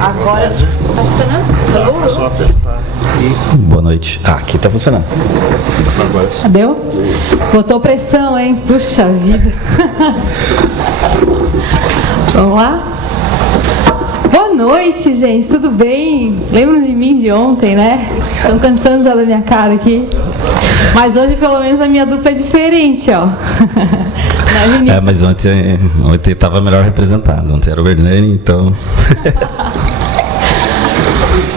Agora tá funcionando? Só apertar. Boa noite. Aqui tá funcionando. Deu? Botou pressão, hein? Puxa vida. Vamos lá? Boa noite, gente. Tudo bem? Lembram de mim de ontem, né? Estão cansando já da minha cara aqui. Mas hoje, pelo menos, a minha dupla é diferente, ó. Mas ontem estava melhor representado. Ontem era o Hernani, então...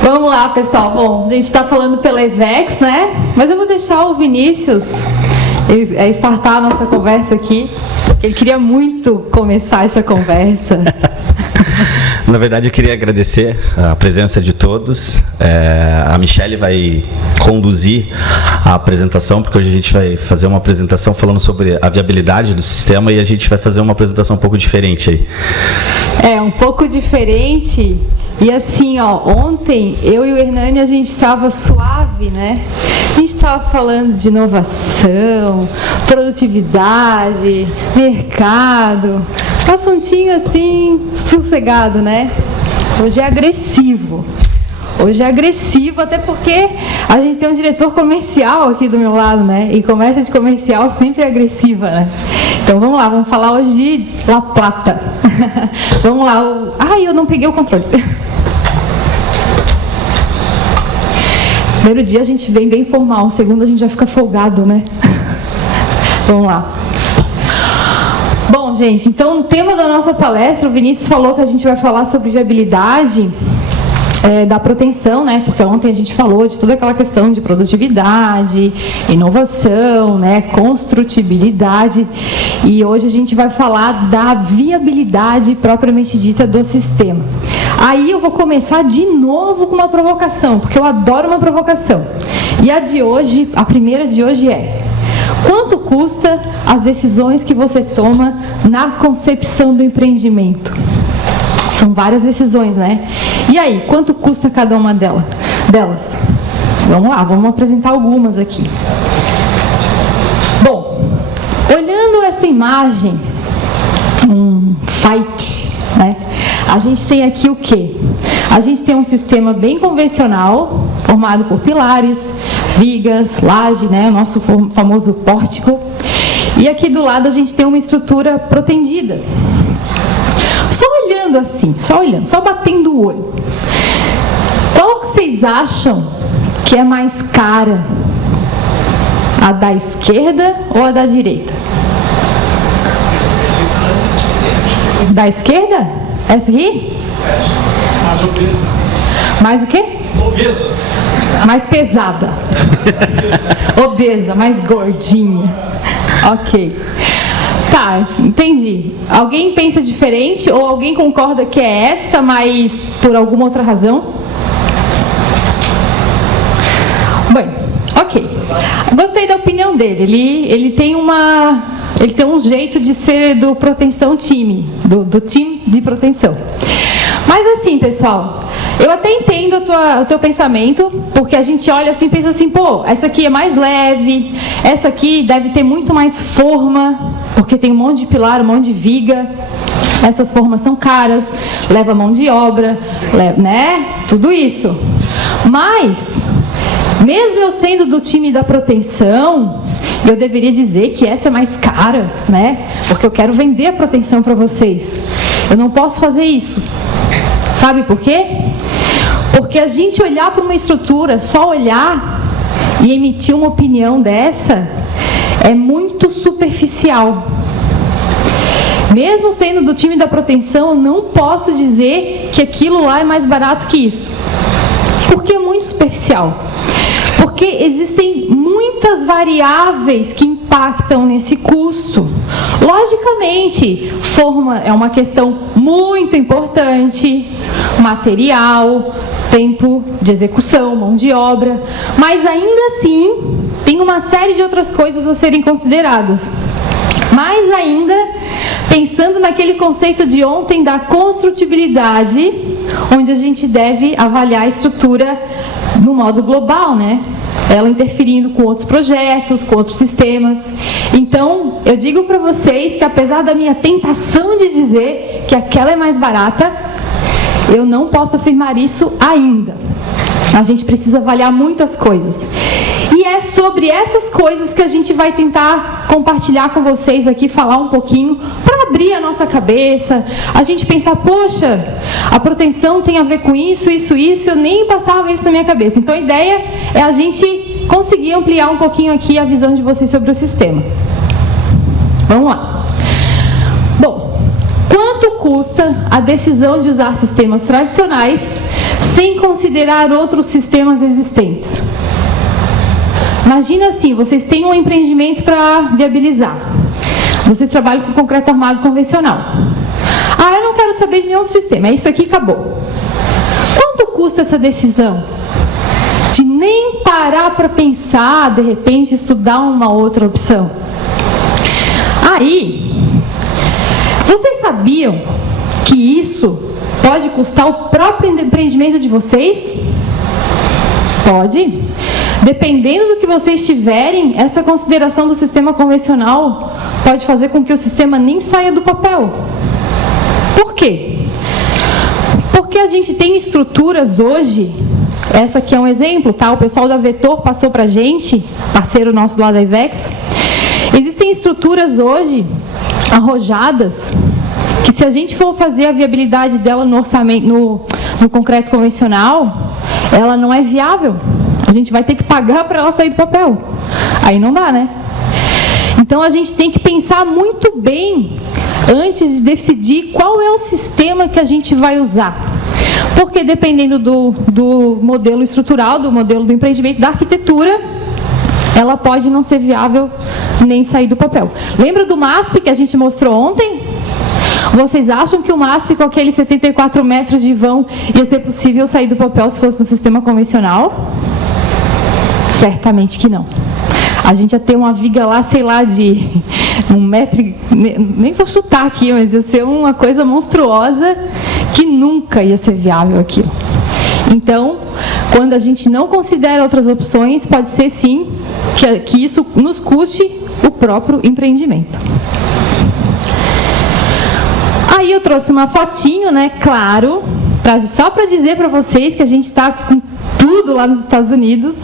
Vamos lá, pessoal. Bom, a gente está falando pela EVEX, né? Mas eu vou deixar o Vinícius startar a nossa conversa aqui. Ele queria muito começar essa conversa. Na verdade, eu queria agradecer a presença de todos. A Michele vai conduzir a apresentação, porque hoje a gente vai fazer uma apresentação falando sobre a viabilidade do sistema e a gente vai fazer uma apresentação um pouco diferente aí. Um pouco diferente. E assim, ó, ontem eu e o Hernani a gente estava suave, né? A gente estava falando de inovação, produtividade, mercado, um assuntinho assim, sossegado, né? Hoje é agressivo. Hoje é agressivo, até porque a gente tem um diretor comercial aqui do meu lado, né? E conversa de comercial sempre é agressiva, né? Então vamos lá, vamos falar hoje de La Plata. Vamos lá. Eu não peguei o controle. Primeiro dia a gente vem bem formal, segundo a gente já fica folgado, né? Vamos lá. Bom, gente, então o tema da nossa palestra, o Vinícius falou que a gente vai falar sobre viabilidade da proteção, né? Porque ontem a gente falou de toda aquela questão de produtividade, inovação, né? Construtibilidade. E hoje a gente vai falar da viabilidade propriamente dita do sistema. Aí eu vou começar de novo com uma provocação, porque eu adoro uma provocação. E a primeira de hoje é: quanto custa as decisões que você toma na concepção do empreendimento? São várias decisões, né? E aí, quanto custa cada uma delas? Vamos lá, vamos apresentar algumas aqui. Bom, olhando essa imagem, um site, né? A gente tem aqui o quê? A gente tem um sistema bem convencional, formado por pilares, vigas, laje, né? O nosso famoso pórtico. E aqui do lado a gente tem uma estrutura protendida. Só olhando assim, só batendo o olho. Qual que vocês acham que é mais cara? A da esquerda ou a da direita? Da esquerda? Essa aqui? Mais obesa. Mais o quê? Obesa. Mais pesada. Obesa, mais gordinha. Ok. Tá, entendi. Alguém pensa diferente ou alguém concorda que é essa, mas por alguma outra razão? Bem, ok. Gostei da opinião dele. Ele tem um jeito de ser do proteção time, do time de proteção. Mas assim, pessoal, eu até entendo o teu pensamento, porque a gente olha assim e pensa assim, pô, essa aqui é mais leve, essa aqui deve ter muito mais forma, porque tem um monte de pilar, um monte de viga, essas formas são caras, leva mão de obra, né? Tudo isso. Mas, mesmo eu sendo do time da proteção, eu deveria dizer que essa é mais cara, né? Porque eu quero vender a proteção para vocês. Eu não posso fazer isso. Sabe por quê? Porque a gente olhar para uma estrutura, só olhar e emitir uma opinião dessa, é muito superficial. Mesmo sendo do time da proteção, eu não posso dizer que aquilo lá é mais barato que isso. Porque é muito superficial. Porque existem muitas variáveis que impactam nesse custo. Logicamente, forma é uma questão muito importante, material, tempo de execução, mão de obra, mas ainda assim tem uma série de outras coisas a serem consideradas. Mais ainda, pensando naquele conceito de ontem da construtibilidade, onde a gente deve avaliar a estrutura no modo global, né? Ela interferindo com outros projetos, com outros sistemas. Então, eu digo para vocês que apesar da minha tentação de dizer que aquela é mais barata, Eu não posso afirmar isso ainda. A gente precisa avaliar muitas coisas. E é sobre essas coisas que a gente vai tentar compartilhar com vocês aqui, falar um pouquinho, para abrir a nossa cabeça, a gente pensar, poxa, a proteção tem a ver com isso, eu nem passava isso na minha cabeça. Então a ideia é a gente conseguir ampliar um pouquinho aqui a visão de vocês sobre o sistema. Vamos lá. Bom, quanto custa a decisão de usar sistemas tradicionais sem considerar outros sistemas existentes? Imagina assim, vocês têm um empreendimento para viabilizar. Vocês trabalham com concreto armado convencional. Ah, eu não quero saber de nenhum sistema, é isso aqui, acabou. Quanto custa essa decisão? De nem parar para pensar, de repente, estudar uma outra opção. Aí, vocês sabiam que isso pode custar o próprio empreendimento de vocês? Pode. Dependendo do que vocês tiverem, essa consideração do sistema convencional pode fazer com que o sistema nem saia do papel. Por quê? Porque a gente tem estruturas hoje, essa aqui é um exemplo, tá? O pessoal da Vetor passou pra gente, parceiro nosso lá da IVEX. Existem estruturas hoje arrojadas que, se a gente for fazer a viabilidade dela no orçamento, no concreto convencional, ela não é viável. A gente vai ter que pagar para ela sair do papel. Aí não dá, né? Então a gente tem que pensar muito bem antes de decidir qual é o sistema que a gente vai usar. Porque dependendo do modelo estrutural, do modelo do empreendimento, da arquitetura, ela pode não ser viável nem sair do papel. Lembra do MASP que a gente mostrou ontem? Vocês acham que o MASP com aqueles 74 metros de vão ia ser possível sair do papel se fosse um sistema convencional? Certamente que não. A gente ia ter uma viga lá, sei lá, de 1 metro, nem vou chutar aqui, mas ia ser uma coisa monstruosa que nunca ia ser viável aquilo. Então, quando a gente não considera outras opções, pode ser sim que isso nos custe o próprio empreendimento. Aí eu trouxe uma fotinho, né, claro, só para dizer para vocês que a gente está com tudo lá nos Estados Unidos.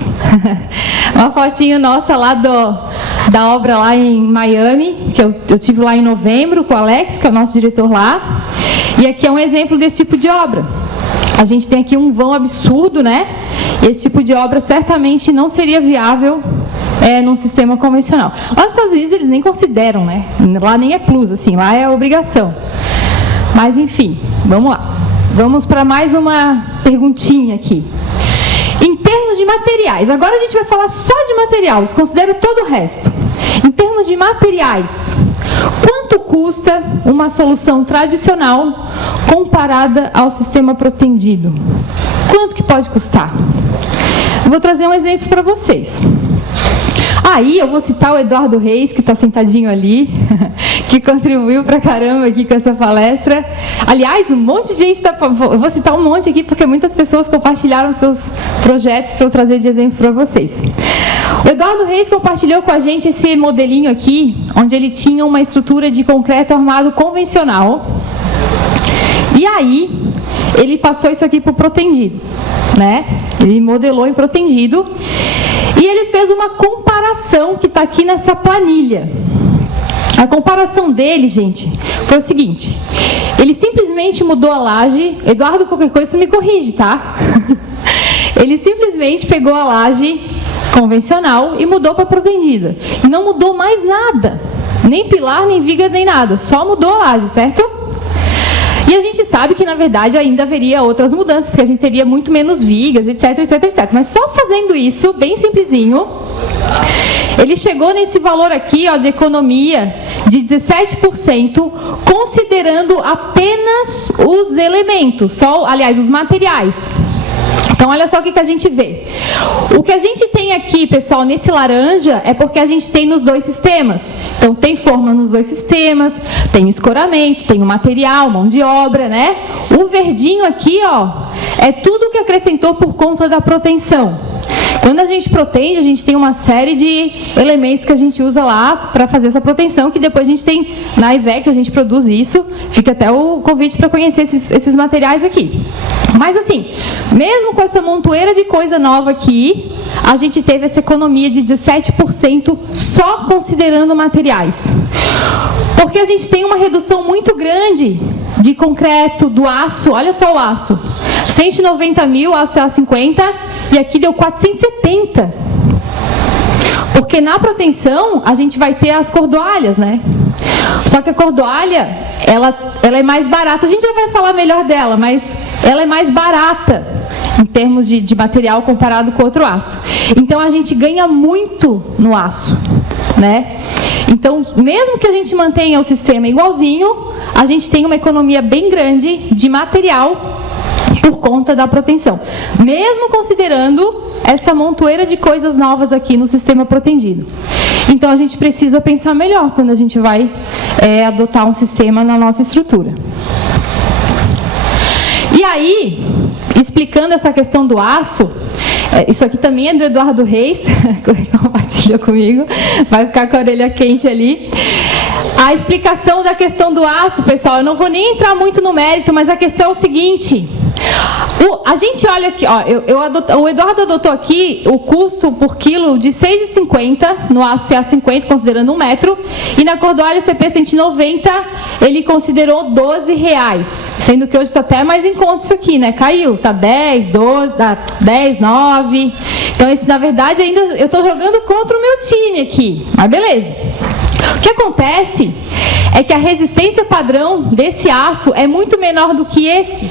Uma fotinho nossa lá da obra lá em Miami, que eu tive lá em novembro com o Alex, que é o nosso diretor lá. E aqui é um exemplo desse tipo de obra. A gente tem aqui um vão absurdo, né? E esse tipo de obra certamente não seria viável num sistema convencional. Lá nos Estados Unidos eles nem consideram, né? Lá nem é plus, assim, lá é obrigação. Mas enfim, vamos lá. Vamos para mais uma perguntinha aqui. Em termos de materiais, agora a gente vai falar só de materiais, considera todo o resto. Em termos de materiais, quanto custa uma solução tradicional comparada ao sistema pretendido? Quanto que pode custar? Eu vou trazer um exemplo para vocês. Aí eu vou citar o Eduardo Reis, que está sentadinho ali, que contribuiu pra caramba aqui com essa palestra. Aliás, um monte de gente eu vou citar um monte aqui, porque muitas pessoas compartilharam seus projetos para eu trazer de exemplo para vocês. O Eduardo Reis compartilhou com a gente esse modelinho aqui, onde ele tinha uma estrutura de concreto armado convencional. E aí, ele passou isso aqui para o protendido, né? Ele modelou em protendido. E ele fez uma comparação que está aqui nessa planilha. A comparação dele, gente, foi o seguinte. Ele simplesmente mudou a laje. Eduardo, qualquer coisa, você me corrige, tá? Ele simplesmente pegou a laje convencional e mudou para protendida. E não mudou mais nada. Nem pilar, nem viga, nem nada. Só mudou a laje, certo? E a gente sabe que, na verdade, ainda haveria outras mudanças, porque a gente teria muito menos vigas, etc, etc, etc. Mas só fazendo isso, bem simplesinho, ele chegou nesse valor aqui, ó, de economia de 17%, considerando apenas os elementos, aliás, os materiais. Então, olha só o que a gente vê. O que a gente tem aqui, pessoal, nesse laranja, é porque a gente tem nos dois sistemas. Então, tem forma nos dois sistemas, tem escoramento, tem o material, mão de obra, né? O verdinho aqui, ó, é tudo que acrescentou por conta da proteção. Quando a gente protende, a gente tem uma série de elementos que a gente usa lá para fazer essa proteção, que depois a gente tem na IVEX, a gente produz isso. Fica até o convite para conhecer esses materiais aqui. Mas assim, mesmo com essa montoeira de coisa nova aqui, a gente teve essa economia de 17% só considerando materiais. Porque a gente tem uma redução muito grande de concreto, do aço. Olha só o aço. 190 mil, aço A50, e aqui deu 470. Porque na proteção, a gente vai ter as cordoalhas, né? Só que a cordoalha, ela é mais barata. A gente já vai falar melhor dela, mas ela é mais barata em termos de material comparado com outro aço. Então, a gente ganha muito no aço, né? Então, mesmo que a gente mantenha o sistema igualzinho, a gente tem uma economia bem grande de material por conta da proteção. Mesmo considerando essa montoeira de coisas novas aqui no sistema protendido. Então, a gente precisa pensar melhor quando a gente vai adotar um sistema na nossa estrutura. E aí, explicando essa questão do aço, isso aqui também é do Eduardo Reis, que compartilhou comigo, vai ficar com a orelha quente ali. A explicação da questão do aço, pessoal, eu não vou nem entrar muito no mérito, mas a questão é o seguinte: a gente olha aqui, ó, o Eduardo adotou aqui o custo por quilo de R$ 6,50 no aço CA50, considerando 1 metro, e na cordoalha CP 190 ele considerou R$ 12,00, sendo que hoje está até mais em conta isso aqui, né? Caiu, tá 10, 12, tá 10, 9. Então, esse, na verdade, ainda eu estou jogando contra o meu time aqui, mas beleza. O que acontece é que a resistência padrão desse aço é muito menor do que esse.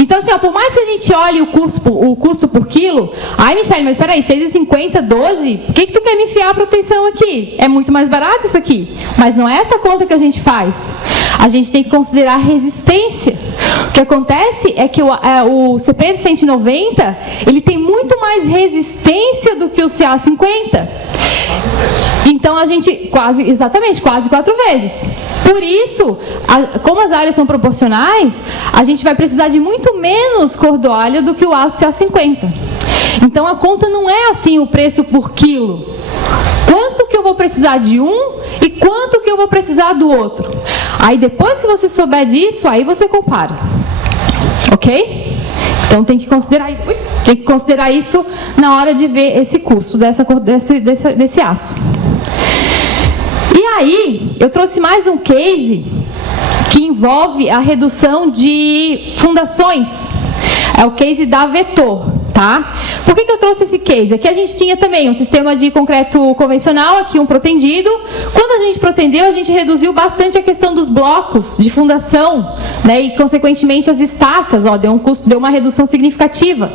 Então, assim, ó, por mais que a gente olhe o custo por quilo, ai, Michele, mas peraí, 6,50, 12, por que tu quer me enfiar a proteção aqui? É muito mais barato isso aqui. Mas não é essa conta que a gente faz. A gente tem que considerar a resistência. O que acontece é que o CP 190, ele tem muito mais resistência do que o CA50. Então, a gente quase 4 vezes. Por isso, como as áreas são proporcionais, a gente vai precisar de muito menos cordoalha do que o aço CA50. Então, a conta não é assim o preço por quilo. Quanto que eu vou precisar de um e quanto que eu vou precisar do outro. Aí, depois que você souber disso, aí você compara. Ok? Então, tem que considerar isso. Tem que considerar isso na hora de ver esse custo desse aço. E aí, eu trouxe mais um case que envolve a redução de fundações. É o case da Vetor, tá? Por que eu trouxe esse case? Aqui a gente tinha também um sistema de concreto convencional, aqui um protendido. Quando a gente protendeu, a gente reduziu bastante a questão dos blocos de fundação, né? E, consequentemente, as estacas, ó, deu uma redução significativa.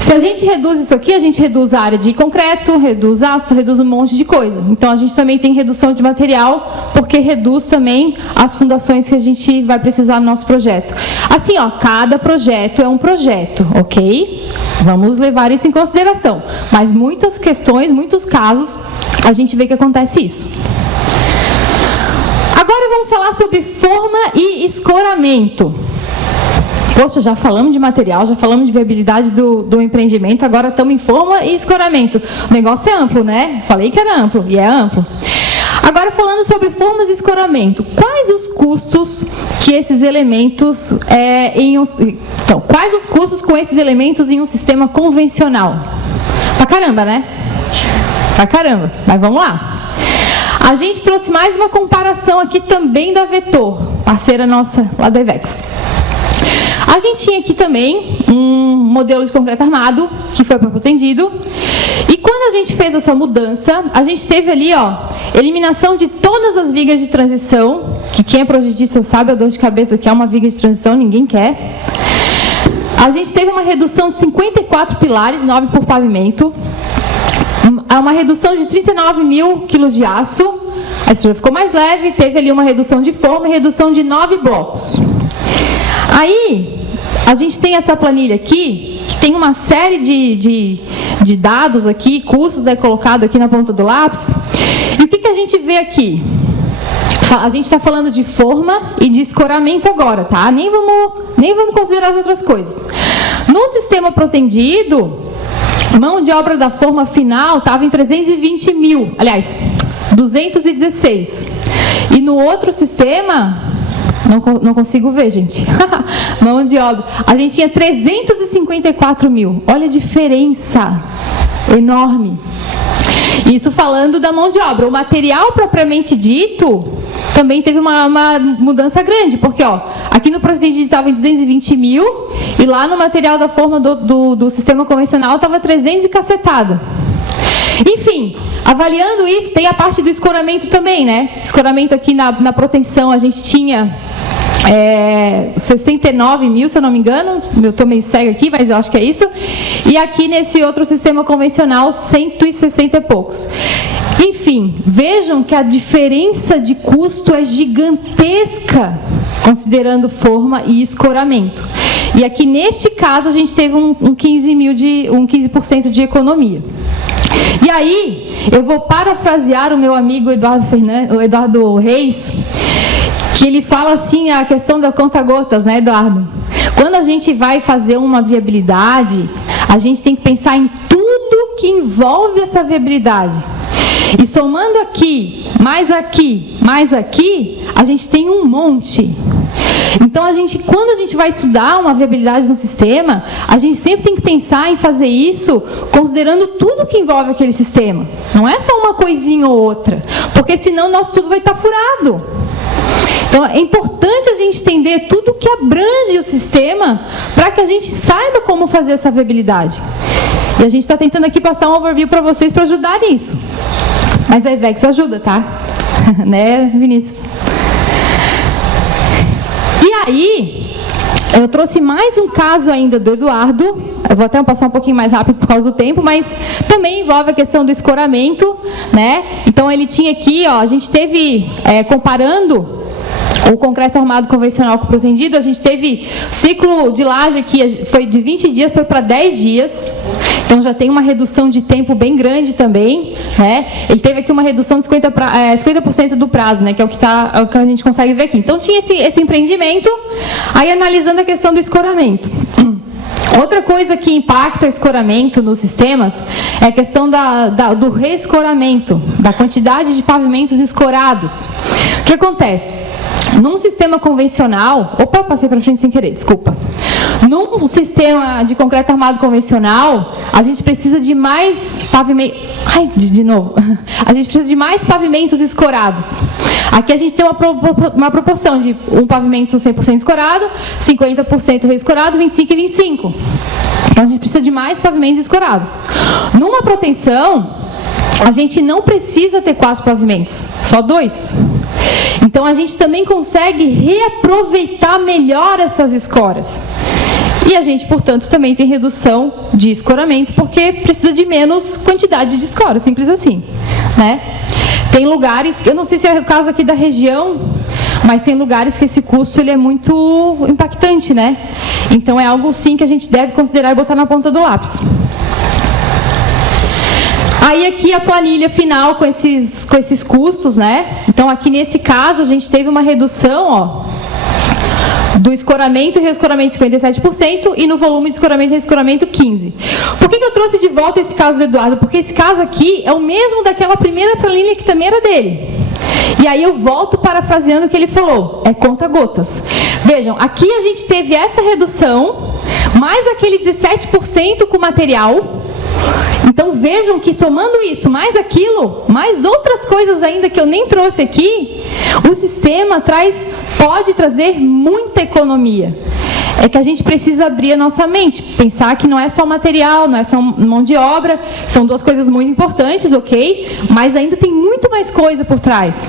Se a gente reduz isso aqui, a gente reduz a área de concreto, reduz aço, reduz um monte de coisa. Então, a gente também tem redução de material, porque reduz também as fundações que a gente vai precisar no nosso projeto. Assim, ó, cada projeto é um projeto, ok? Vamos levar isso em consideração. Mas muitas questões, muitos casos, a gente vê que acontece isso. Agora vamos falar sobre forma e escoramento. Poxa, já falamos de material, já falamos de viabilidade do empreendimento, agora estamos em forma e escoramento. O negócio é amplo, né? Falei que era amplo, e é amplo. Agora, falando sobre formas e escoramento, quais os custos que esses elementos quais os custos com esses elementos em um sistema convencional? Pra caramba, né? Pra caramba, mas vamos lá. A gente trouxe mais uma comparação aqui também da Vetor, parceira nossa lá da IVEX. A gente tinha aqui também um modelo de concreto armado, que foi protendido. E quando a gente fez essa mudança, a gente teve ali, ó, eliminação de todas as vigas de transição, que quem é projetista sabe a dor de cabeça que é uma viga de transição, ninguém quer. A gente teve uma redução de 54 pilares, 9 por pavimento. Uma redução de 39 mil quilos de aço. A estrutura ficou mais leve, teve ali uma redução de forma e redução de 9 blocos. Aí, a gente tem essa planilha aqui, que tem uma série de dados aqui, custos colocado aqui na ponta do lápis. E o que a gente vê aqui? A gente está falando de forma e de escoramento agora, tá? Nem vamos considerar as outras coisas. No sistema protendido, Mão de obra da forma final estava em 320 mil, aliás, 216. E no outro sistema, não consigo ver, gente. Mão de obra. A gente tinha 354 mil. Olha a diferença enorme. Isso falando da mão de obra. O material propriamente dito também teve uma mudança grande, porque aqui no pretendido estava em 220 mil e lá no material da forma do sistema convencional estava 300 e cacetada. Enfim, avaliando isso, tem a parte do escoramento também, né? Escoramento aqui na proteção a gente tinha 69 mil, se eu não me engano, eu estou meio cega aqui, mas eu acho que é isso. E aqui nesse outro sistema convencional, 160 e poucos. Enfim, vejam que a diferença de custo é gigantesca, considerando forma e escoramento. E aqui neste caso a gente teve um 15% de economia. E aí, eu vou parafrasear o meu amigo Eduardo Reis, que ele fala assim, a questão da conta-gotas, né, Eduardo? Quando a gente vai fazer uma viabilidade, a gente tem que pensar em tudo que envolve essa viabilidade. E somando aqui, mais aqui, mais aqui, a gente tem um monte. Então, quando a gente vai estudar uma viabilidade no sistema, a gente sempre tem que pensar em fazer isso considerando tudo que envolve aquele sistema. Não é só uma coisinha ou outra, porque senão nosso estudo vai estar furado. Então, é importante a gente entender tudo que abrange o sistema para que a gente saiba como fazer essa viabilidade. E a gente está tentando aqui passar um overview para vocês para ajudar nisso. Mas a IVEX ajuda, tá? Né, Vinícius? E aí, eu trouxe mais um caso ainda do Eduardo. Eu vou até passar um pouquinho mais rápido por causa do tempo, mas também envolve a questão do escoramento, né? Então, ele tinha aqui, a gente teve, comparando o concreto armado convencional com o protendido, a gente teve ciclo de laje aqui, foi de 20 dias, foi para 10 dias. Então, já tem uma redução de tempo bem grande também, né? Ele teve aqui uma redução de 50% do prazo, né? Que é o que a gente consegue ver aqui. Então, tinha esse empreendimento, aí analisando a questão do escoramento. Outra coisa que impacta o escoramento nos sistemas é a questão do reescoramento, da quantidade de pavimentos escorados. O que acontece? Num sistema convencional... Opa, passei para frente sem querer, desculpa. Num sistema de concreto armado convencional, a gente precisa de mais pavimentos... Ai, de novo. A gente precisa de mais pavimentos escorados. Aqui a gente tem uma proporção de um pavimento 100% escorado, 50% reescorado, 25 e 25. Então, a gente precisa de mais pavimentos escorados. Numa proteção, a gente não precisa ter 4 pavimentos, só 2. Então, a gente também consegue reaproveitar melhor essas escoras. E a gente, portanto, também tem redução de escoramento, porque precisa de menos quantidade de escora, simples assim, né? Tem lugares, eu não sei se é o caso aqui da região, mas tem lugares que esse custo ele é muito impactante, né? Então, é algo, sim, que a gente deve considerar e botar na ponta do lápis. Aí aqui a planilha final com esses custos, né? Então, aqui nesse caso, a gente teve uma redução, do escoramento e reescoramento 57% e no volume de escoramento e reescoramento 15%. Por que eu trouxe de volta esse caso do Eduardo? Porque esse caso aqui é o mesmo daquela primeira planilha que também era dele. E aí eu volto parafraseando o que ele falou, é conta-gotas. Vejam, aqui a gente teve essa redução, mais aquele 17% com material. Então vejam que somando isso, mais aquilo, mais outras coisas ainda que eu nem trouxe aqui, o sistema pode trazer muita economia. É que a gente precisa abrir a nossa mente, pensar que não é só material, não é só mão de obra, são 2 coisas muito importantes, ok? Mas ainda tem muito mais coisa por trás.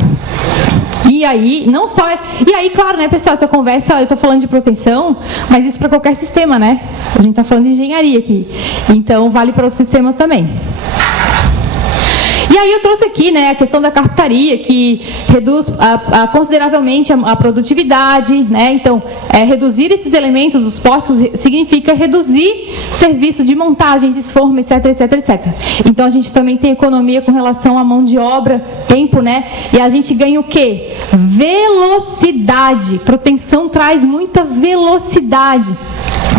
E aí, não só... E aí, claro, né, pessoal, essa conversa, eu estou falando de proteção, mas isso para qualquer sistema, né? A gente está falando de engenharia aqui. Então, vale para outros sistemas também. E aí eu trouxe aqui, né, a questão da carpintaria, que reduz consideravelmente a produtividade, né? Então, reduzir esses elementos, os pórticos, significa reduzir serviço de montagem, de esforma, etc, etc, etc. Então, a gente também tem economia com relação à mão de obra, tempo, né? E a gente ganha o quê? Velocidade. Proteção traz muita velocidade.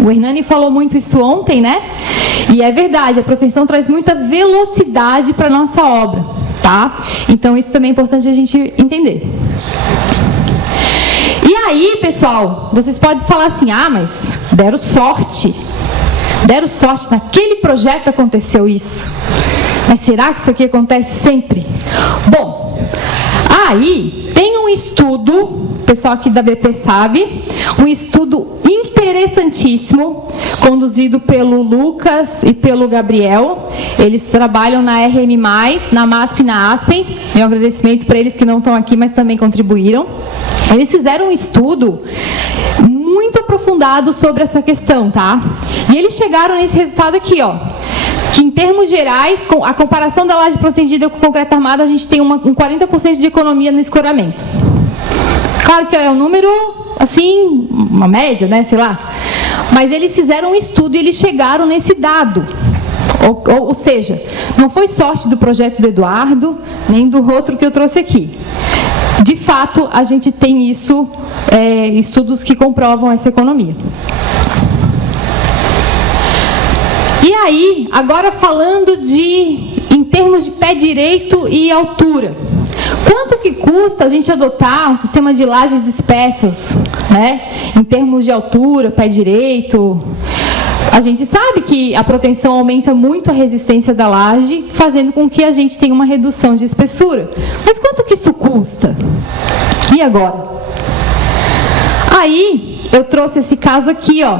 O Hernani falou muito isso ontem, né? E é verdade, a proteção traz muita velocidade para a nossa obra, tá? Então isso também é importante a gente entender. E aí, pessoal, vocês podem falar assim, mas deram sorte. Deram sorte, naquele projeto aconteceu isso. Mas será que isso aqui acontece sempre? Bom, aí tem um estudo, o pessoal aqui da BP sabe, um estudo interessantíssimo, conduzido pelo Lucas e pelo Gabriel. Eles trabalham na RM+, na MASP e na Aspen. Meu agradecimento para eles que não estão aqui, mas também contribuíram. Eles fizeram um estudo muito aprofundado sobre essa questão, tá? E eles chegaram nesse resultado aqui, ó, que em termos gerais, a comparação da laje protegida com concreto armado, a gente tem um 40% de economia no escoramento. Claro que é um número, assim, uma média, né, sei lá. Mas eles fizeram um estudo e eles chegaram nesse dado. Ou seja, não foi sorte do projeto do Eduardo, nem do outro que eu trouxe aqui. De fato, a gente tem isso, estudos que comprovam essa economia. E aí, agora falando em termos de pé direito e altura. Quanto que custa a gente adotar um sistema de lajes espessas, né? Em termos de altura, pé direito? A gente sabe que a proteção aumenta muito a resistência da laje, fazendo com que a gente tenha uma redução de espessura. Mas quanto que isso custa? E agora? Aí, eu trouxe esse caso aqui, ó.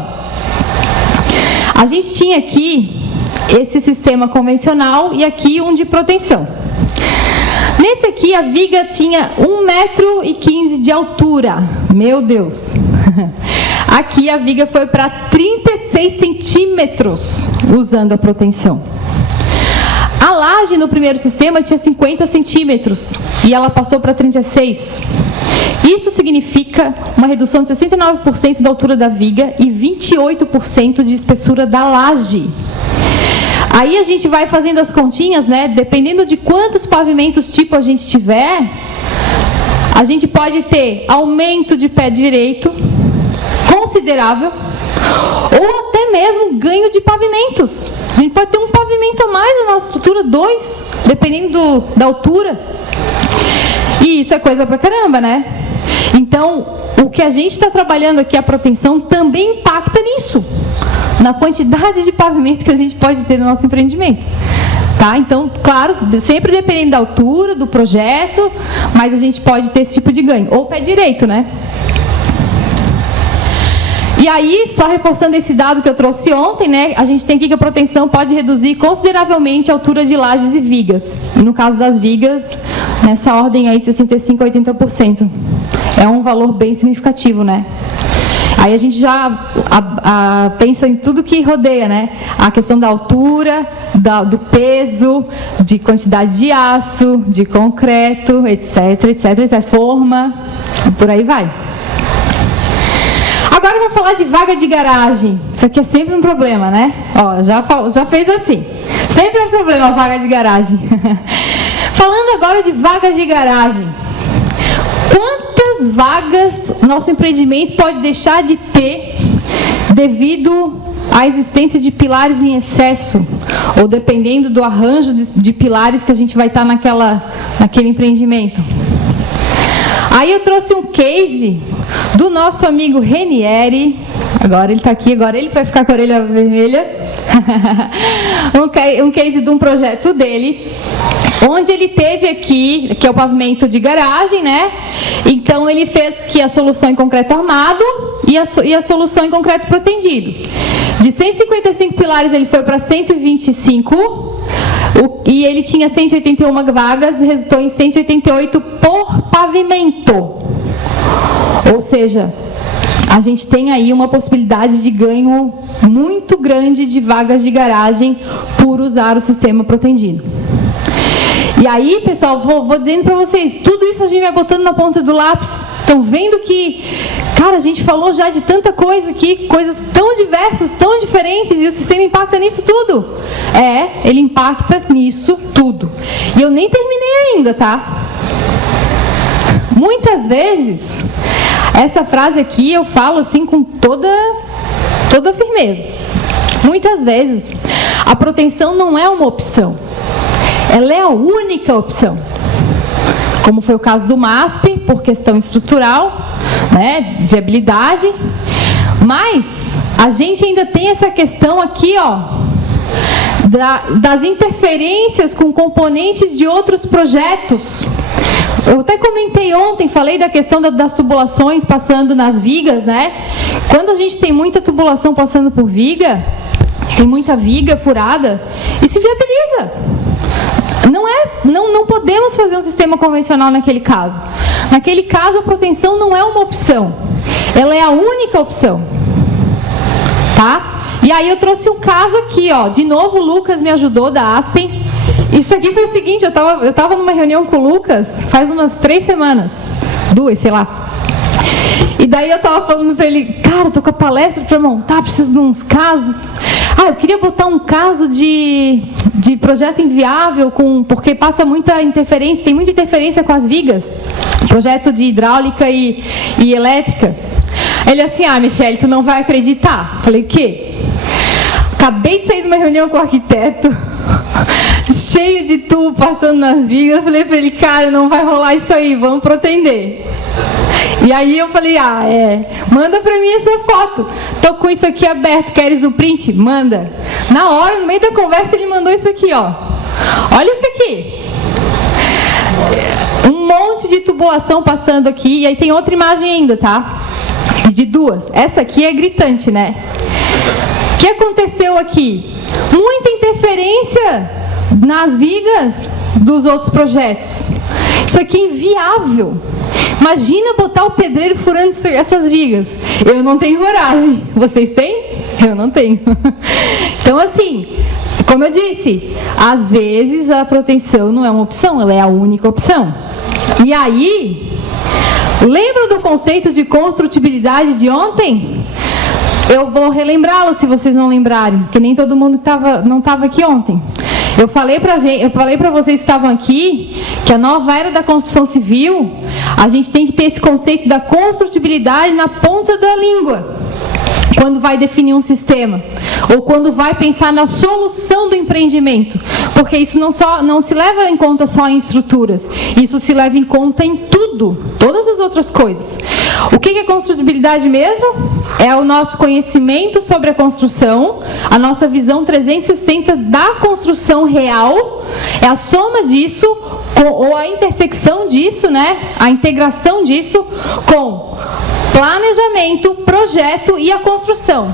A gente tinha aqui esse sistema convencional e aqui um de proteção. Nesse aqui, a viga tinha 1,15 m de altura. Meu Deus! Aqui a viga foi para 36 centímetros usando a proteção. A laje no primeiro sistema tinha 50 centímetros e ela passou para 36. Isso significa uma redução de 69% da altura da viga e 28% de espessura da laje. Aí a gente vai fazendo as continhas, né? Dependendo de quantos pavimentos tipo a gente tiver, a gente pode ter aumento de pé direito considerável ou até mesmo ganho de pavimentos. A gente pode ter um pavimento a mais na nossa estrutura, 2, dependendo da altura. E isso é coisa pra caramba, né? Então, o que a gente está trabalhando aqui, a proteção, também impacta nisso, na quantidade de pavimento que a gente pode ter no nosso empreendimento. Tá? Então, claro, sempre dependendo da altura, do projeto, mas a gente pode ter esse tipo de ganho. Ou pé direito, né? E aí, só reforçando esse dado que eu trouxe ontem, né, a gente tem aqui que a proteção pode reduzir consideravelmente a altura de lajes e vigas. E no caso das vigas, nessa ordem aí, 65% a 80%. É um valor bem significativo, né? Aí a gente já pensa em tudo que rodeia, né? A questão da altura, do peso, de quantidade de aço, de concreto, etc, etc, forma, e por aí vai. Agora eu vou falar de vaga de garagem. Isso aqui é sempre um problema, né? Ó, já fez assim. Sempre é um problema a vaga de garagem. Falando agora de vaga de garagem. Quantas vagas nosso empreendimento pode deixar de ter devido à existência de pilares em excesso? Ou dependendo do arranjo de pilares que a gente vai estar naquele empreendimento? Aí eu trouxe um case do nosso amigo Renieri. Agora ele está aqui, agora ele vai ficar com a orelha vermelha. Um case de um projeto dele, onde ele teve aqui, que é o pavimento de garagem, né? Então ele fez aqui a solução em concreto armado e a solução em concreto protendido. De 155 pilares ele foi para 125. E ele tinha 181 vagas, resultou em 188 por pavimento. Ou seja, a gente tem aí uma possibilidade de ganho muito grande de vagas de garagem por usar o sistema protendido. E aí, pessoal, vou dizendo para vocês, tudo isso a gente vai botando na ponta do lápis. Estão vendo que, cara, a gente falou já de tanta coisa aqui, coisas tão diversas, tão diferentes, e o sistema impacta nisso tudo. Ele impacta nisso tudo. E eu nem terminei ainda, tá? Muitas vezes, essa frase aqui eu falo assim com toda firmeza. Muitas vezes, A proteção não é uma opção. Ela é a única opção. Como foi o caso do MASP, por questão estrutural, né, viabilidade. Mas a gente ainda tem essa questão aqui, ó, das interferências com componentes de outros projetos. Eu até comentei ontem, falei da questão das tubulações passando nas vigas, né? Quando a gente tem muita tubulação passando por viga, tem muita viga furada, isso viabiliza. Não podemos fazer um sistema convencional naquele caso. Naquele caso, a proteção não é uma opção. Ela é a única opção. Tá? E aí eu trouxe um caso aqui, ó. De novo, o Lucas me ajudou, da Aspen. Isso aqui foi o seguinte, eu tava numa reunião com o Lucas faz umas 3 semanas. 2, sei lá. E daí eu tava falando pra ele, cara, tô com a palestra pra montar, preciso de uns casos. Eu queria botar um caso de projeto inviável, porque passa muita interferência, tem muita interferência com as vigas. Projeto de hidráulica e elétrica. Ele assim, Michele, tu não vai acreditar. Falei, o quê? Acabei de sair de uma reunião com o arquiteto, cheio de tubo passando nas vigas. Eu falei para ele, cara, não vai rolar isso aí, vamos protender. E aí eu falei, manda para mim essa foto. Tô com isso aqui aberto, queres o print? Manda. Na hora, no meio da conversa, ele mandou isso aqui, ó. Olha isso aqui. Um monte de tubulação passando aqui. E aí tem outra imagem ainda, tá? De 2. Essa aqui é gritante, né? O que aconteceu aqui? Muita interferência nas vigas dos outros projetos. Isso aqui é inviável. Imagina botar o pedreiro furando essas vigas. Eu não tenho coragem. Vocês têm? Eu não tenho. Então, assim, como eu disse, às vezes a proteção não é uma opção, ela é a única opção. E aí, lembra do conceito de construtibilidade de ontem? Eu vou relembrá-lo se vocês não lembrarem, porque nem todo mundo não estava aqui ontem. Eu falei para vocês que estavam aqui que a nova era da construção civil, a gente tem que ter esse conceito da construtibilidade na ponta da língua, quando vai definir um sistema, ou quando vai pensar na solução do empreendimento, porque isso não se leva em conta só em estruturas, isso se leva em conta em tudo, todas as outras coisas. O que é construtibilidade mesmo? É o nosso conhecimento sobre a construção, a nossa visão 360 da construção real, é a soma disso, ou a intersecção disso, né? A integração disso com planejamento, projeto e a construção.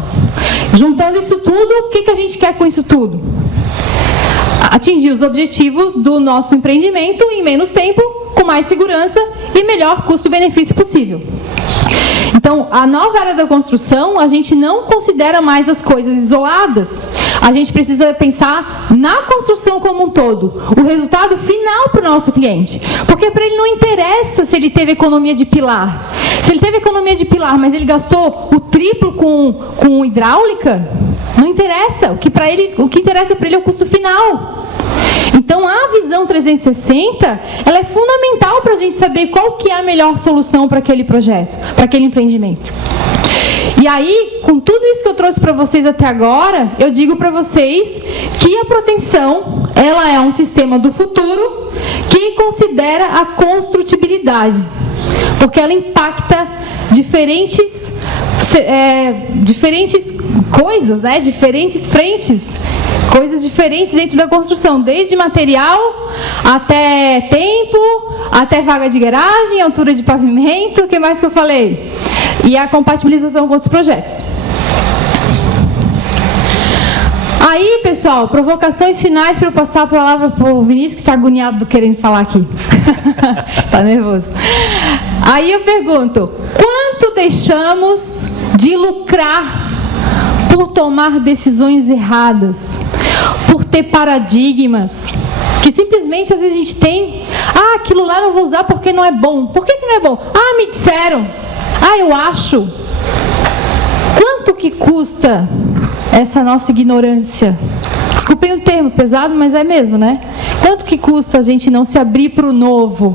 Juntando isso tudo, o que a gente quer com isso tudo? Atingir os objetivos do nosso empreendimento em menos tempo, com mais segurança e melhor custo-benefício possível. Então, a nova era da construção, a gente não considera mais as coisas isoladas. A gente precisa pensar na construção como um todo, o resultado final para o nosso cliente. Porque para ele não interessa se ele teve economia de pilar. Se ele teve economia de pilar, mas ele gastou o triplo com hidráulica, não interessa. O que interessa para ele é o custo final. Então, a visão 360, ela é fundamental para a gente saber qual que é a melhor solução para aquele projeto, para aquele empreendimento. E aí, com tudo isso que eu trouxe para vocês até agora, eu digo para vocês que a proteção, ela é um sistema do futuro que considera a construtibilidade, porque ela impacta diferentes coisas, né? Diferentes frentes, coisas diferentes dentro da construção, desde material, até tempo, até vaga de garagem, altura de pavimento, o que mais que eu falei? E a compatibilização com outros projetos. Aí, pessoal, provocações finais para eu passar a palavra para o Vinícius, que está agoniado querendo falar aqui. Está nervoso. Aí eu pergunto, quanto deixamos de lucrar por tomar decisões erradas, por ter paradigmas, que simplesmente às vezes a gente tem, aquilo lá não vou usar porque não é bom. Por que não é bom? Me disseram. Eu acho. Quanto que custa essa nossa ignorância? Desculpem o termo, pesado, mas é mesmo, né? Quanto que custa a gente não se abrir para o novo?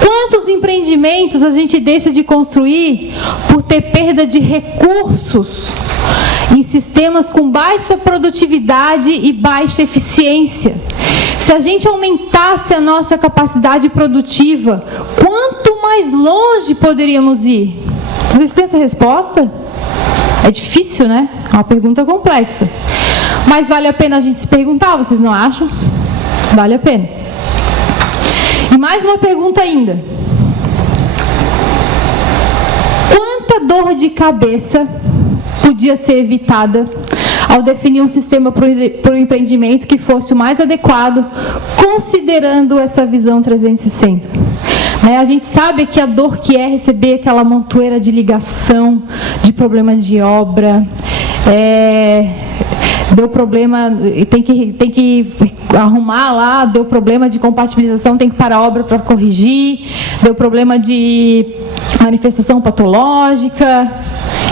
Quantos empreendimentos a gente deixa de construir por ter perda de recursos em sistemas com baixa produtividade e baixa eficiência. Se a gente aumentasse a nossa capacidade produtiva, quanto mais longe poderíamos ir? Vocês têm essa resposta? É difícil, né? É uma pergunta complexa. Mas vale a pena a gente se perguntar, vocês não acham? Vale a pena. E mais uma pergunta ainda. Quanta dor de cabeça podia ser evitada ao definir um sistema para o empreendimento que fosse o mais adequado, considerando essa visão 360? A gente sabe que a dor que é receber aquela montoeira de ligação, de problema de obra, deu problema, tem que arrumar lá, deu problema de compatibilização, tem que parar a obra para corrigir, deu problema de manifestação patológica,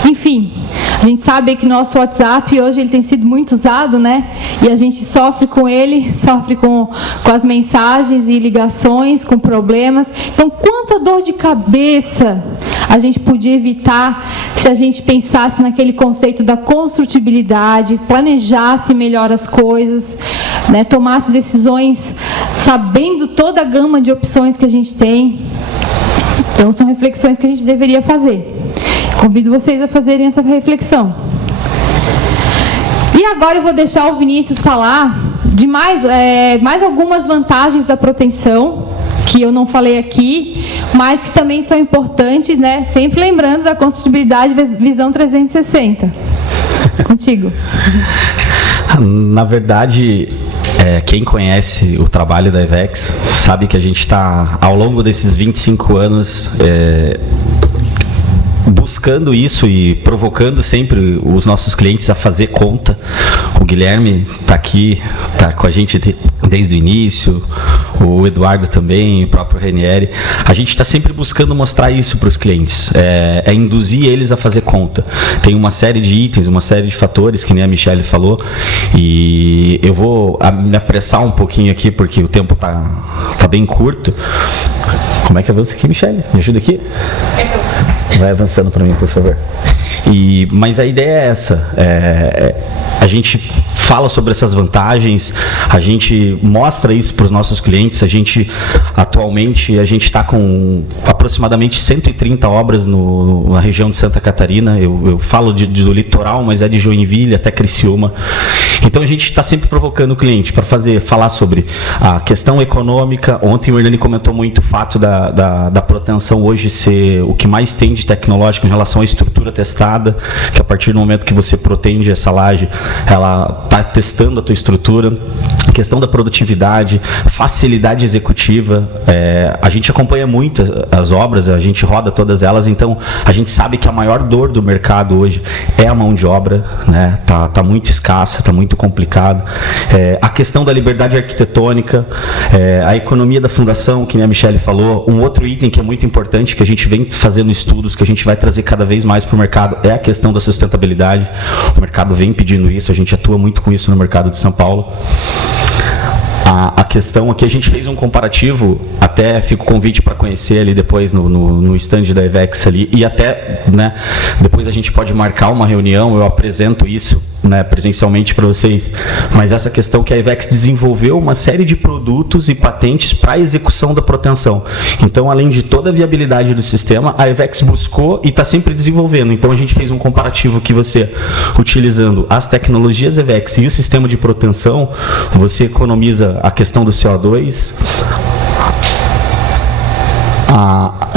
enfim. A gente sabe que nosso WhatsApp hoje ele tem sido muito usado, né? E a gente sofre com ele, sofre com as mensagens e ligações, com problemas. Então, quanta dor de cabeça a gente podia evitar se a gente pensasse naquele conceito da construtibilidade, planejasse melhor as coisas, né? Tomasse decisões sabendo toda a gama de opções que a gente tem. Então, são reflexões que a gente deveria fazer. Convido vocês a fazerem essa reflexão. E agora eu vou deixar o Vinícius falar de mais algumas vantagens da proteção, que eu não falei aqui, mas que também são importantes, né? Sempre lembrando da construtibilidade visão 360. Contigo. Na verdade, quem conhece o trabalho da EVEX sabe que a gente está, ao longo desses 25 anos, buscando isso e provocando sempre os nossos clientes a fazer conta. O Guilherme está aqui, está com a gente desde o início, o Eduardo também, o próprio Renieri. A gente está sempre buscando mostrar isso para os clientes, induzir eles a fazer conta. Tem uma série de itens, uma série de fatores, que nem a Michelle falou, e eu vou me apressar um pouquinho aqui, porque o tempo tá bem curto. Como é que avança aqui, Michelle? Me ajuda aqui? Vai avançando para mim, por favor. Mas a ideia é essa. A gente fala sobre essas vantagens, a gente mostra isso para os nossos clientes. Atualmente, a gente está com aproximadamente 130 obras na região de Santa Catarina. Eu falo do litoral, mas é de Joinville até Criciúma. Então, a gente está sempre provocando o cliente para falar sobre a questão econômica. Ontem o Hernani comentou muito o fato da proteção hoje ser o que mais tem de tecnológico em relação à estrutura testada, que a partir do momento que você protege essa laje, ela está testando a tua estrutura. A questão da produtividade, facilidade executiva, a gente acompanha muito as obras, a gente roda todas elas, então a gente sabe que a maior dor do mercado hoje é a mão de obra, né? Tá muito escassa, tá muito complicado. A questão da liberdade arquitetônica, a economia da fundação, que nem a Michelle falou. Um outro item que é muito importante, que a gente vem fazendo estudos, que a gente vai trazer cada vez mais para o mercado, é a questão da sustentabilidade. O mercado vem pedindo isso, a gente atua muito com isso no mercado de São Paulo. A questão aqui, a gente fez um comparativo, até fica o convite para conhecer ali depois no stand da EVEX ali, e até, né, depois a gente pode marcar uma reunião, eu apresento isso, né, presencialmente para vocês, mas essa questão que a EVEX desenvolveu uma série de produtos e patentes para a execução da proteção. Então, além de toda a viabilidade do sistema, a EVEX buscou e está sempre desenvolvendo. Então, a gente fez um comparativo que você, utilizando as tecnologias EVEX e o sistema de proteção, você economiza a questão do CO2.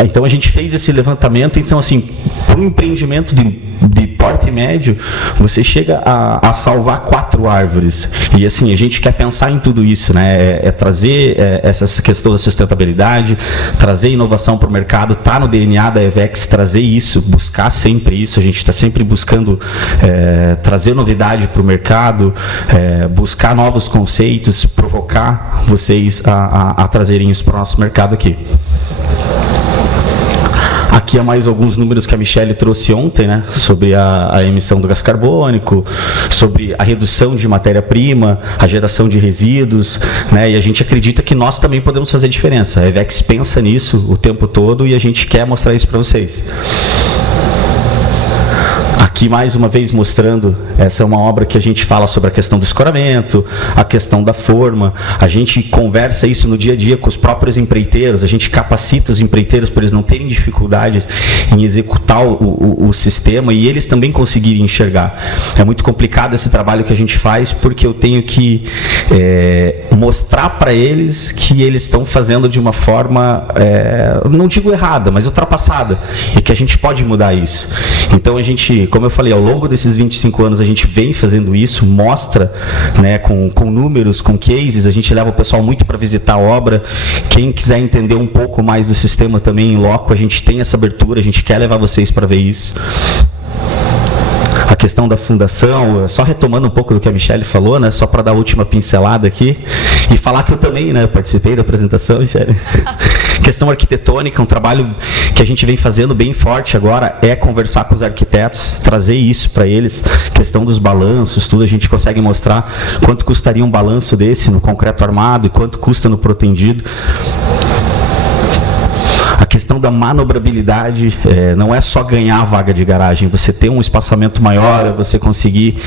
Então a gente fez esse levantamento. Então, assim, para um empreendimento de porte médio, você chega a salvar 4 árvores. E assim, a gente quer pensar em tudo isso, né? Trazer essa questão da sustentabilidade, trazer inovação para o mercado. Está no DNA da EVEX trazer isso, buscar sempre isso. A gente está sempre buscando trazer novidade para o mercado, buscar novos conceitos, provocar vocês a trazerem isso para o nosso mercado aqui. Aqui há mais alguns números que a Michelle trouxe ontem, né, sobre a emissão do gás carbônico, sobre a redução de matéria-prima, a geração de resíduos, né, e a gente acredita que nós também podemos fazer diferença. A EVEX pensa nisso o tempo todo e a gente quer mostrar isso para vocês. Aqui mais uma vez mostrando, essa é uma obra que a gente fala sobre a questão do escoramento, a questão da forma, a gente conversa isso no dia a dia com os próprios empreiteiros, a gente capacita os empreiteiros para eles não terem dificuldades em executar o sistema e eles também conseguirem enxergar. É muito complicado esse trabalho que a gente faz porque eu tenho que mostrar para eles que eles estão fazendo de uma forma, não digo errada, mas ultrapassada, e que a gente pode mudar isso. Então a gente, como eu falei, ao longo desses 25 anos a gente vem fazendo isso, mostra, né, com números, com cases, a gente leva o pessoal muito para visitar a obra. Quem quiser entender um pouco mais do sistema também em loco, a gente tem essa abertura, a gente quer levar vocês para ver isso. A questão da fundação, só retomando um pouco do que a Michelle falou, né, só para dar a última pincelada aqui, e falar que eu também, né, participei da apresentação, Michelle. Questão arquitetônica, um trabalho que a gente vem fazendo bem forte agora é conversar com os arquitetos, trazer isso para eles, questão dos balanços, tudo, a gente consegue mostrar quanto custaria um balanço desse no concreto armado e quanto custa no protendido. A questão da manobrabilidade, não é só ganhar a vaga de garagem, você ter um espaçamento maior, você conseguir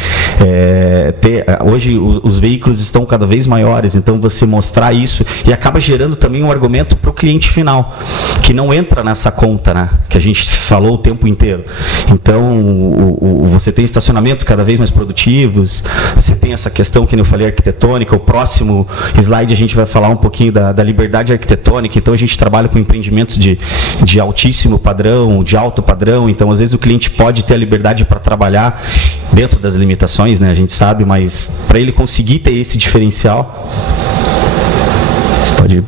ter... Hoje os veículos estão cada vez maiores, então você mostrar isso e acaba gerando também um argumento para o cliente final, que não entra nessa conta, né, que a gente falou o tempo inteiro. Então, você tem estacionamentos cada vez mais produtivos, você tem essa questão que eu falei arquitetônica, o próximo slide a gente vai falar um pouquinho da liberdade arquitetônica, então a gente trabalha com empreendimentos de altíssimo padrão, de alto padrão, então às vezes o cliente pode ter a liberdade para trabalhar dentro das limitações, né, a gente sabe, mas para ele conseguir ter esse diferencial, pode...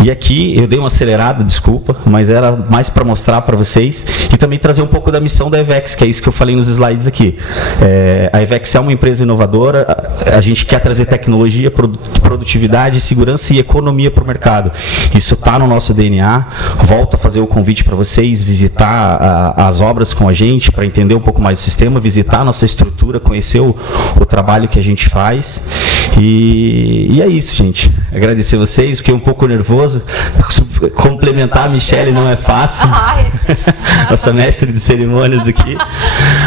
E aqui eu dei uma acelerada, desculpa, mas era mais para mostrar para vocês e também trazer um pouco da missão da EVEX, que é isso que eu falei nos slides aqui. A EVEX é uma empresa inovadora, a gente quer trazer tecnologia, produtividade, segurança e economia para o mercado. Isso está no nosso DNA. Volto a fazer o convite para vocês visitar as obras com a gente, para entender um pouco mais do sistema, visitar a nossa estrutura, conhecer o trabalho que a gente faz. E é isso, gente. Agradecer vocês, fiquei um pouco nervoso. Complementar a Michelle não é fácil. Nossa mestre de cerimônias aqui.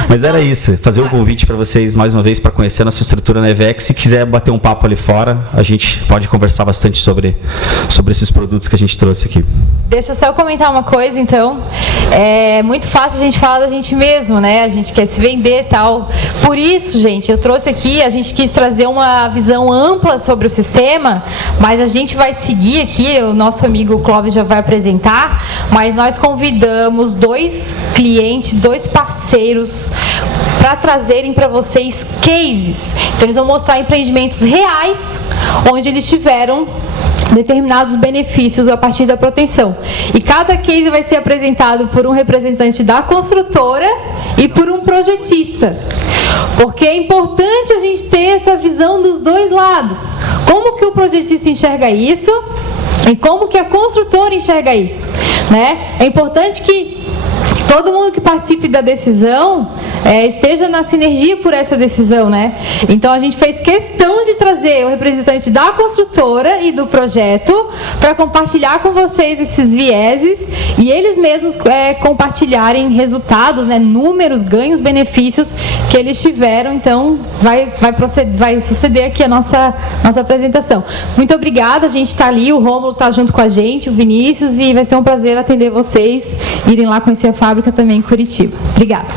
Mas era isso, fazer um convite para vocês mais uma vez para conhecer a nossa estrutura na EVEX. Se quiser bater um papo ali fora, a gente pode conversar bastante sobre esses produtos que a gente trouxe aqui. Deixa eu só comentar uma coisa, então. É muito fácil a gente falar da gente mesmo, né? A gente quer se vender e tal. Por isso, gente, eu trouxe aqui, a gente quis trazer uma visão ampla sobre o sistema, mas a gente vai seguir aqui, o nosso amigo Clóvis já vai apresentar, mas nós convidamos 2 clientes, 2 parceiros para trazerem para vocês cases. Então eles vão mostrar empreendimentos reais, onde eles tiveram determinados benefícios a partir da proteção. E cada case vai ser apresentado por um representante da construtora e por um projetista. Porque é importante a gente ter essa visão dos dois lados. Como que o projetista enxerga isso e como que a construtora enxerga isso, né? É importante que todo mundo que participe da decisão esteja na sinergia por essa decisão, né? Então a gente fez questão de trazer o representante da construtora e do projeto para compartilhar com vocês esses vieses e eles mesmos compartilharem resultados, né, números, ganhos, benefícios que eles tiveram. Então vai suceder aqui a nossa apresentação. Muito obrigada, a gente está ali, o Rômulo está junto com a gente, o Vinícius, e vai ser um prazer atender vocês, irem lá conhecer a fábrica também em Curitiba. Obrigada.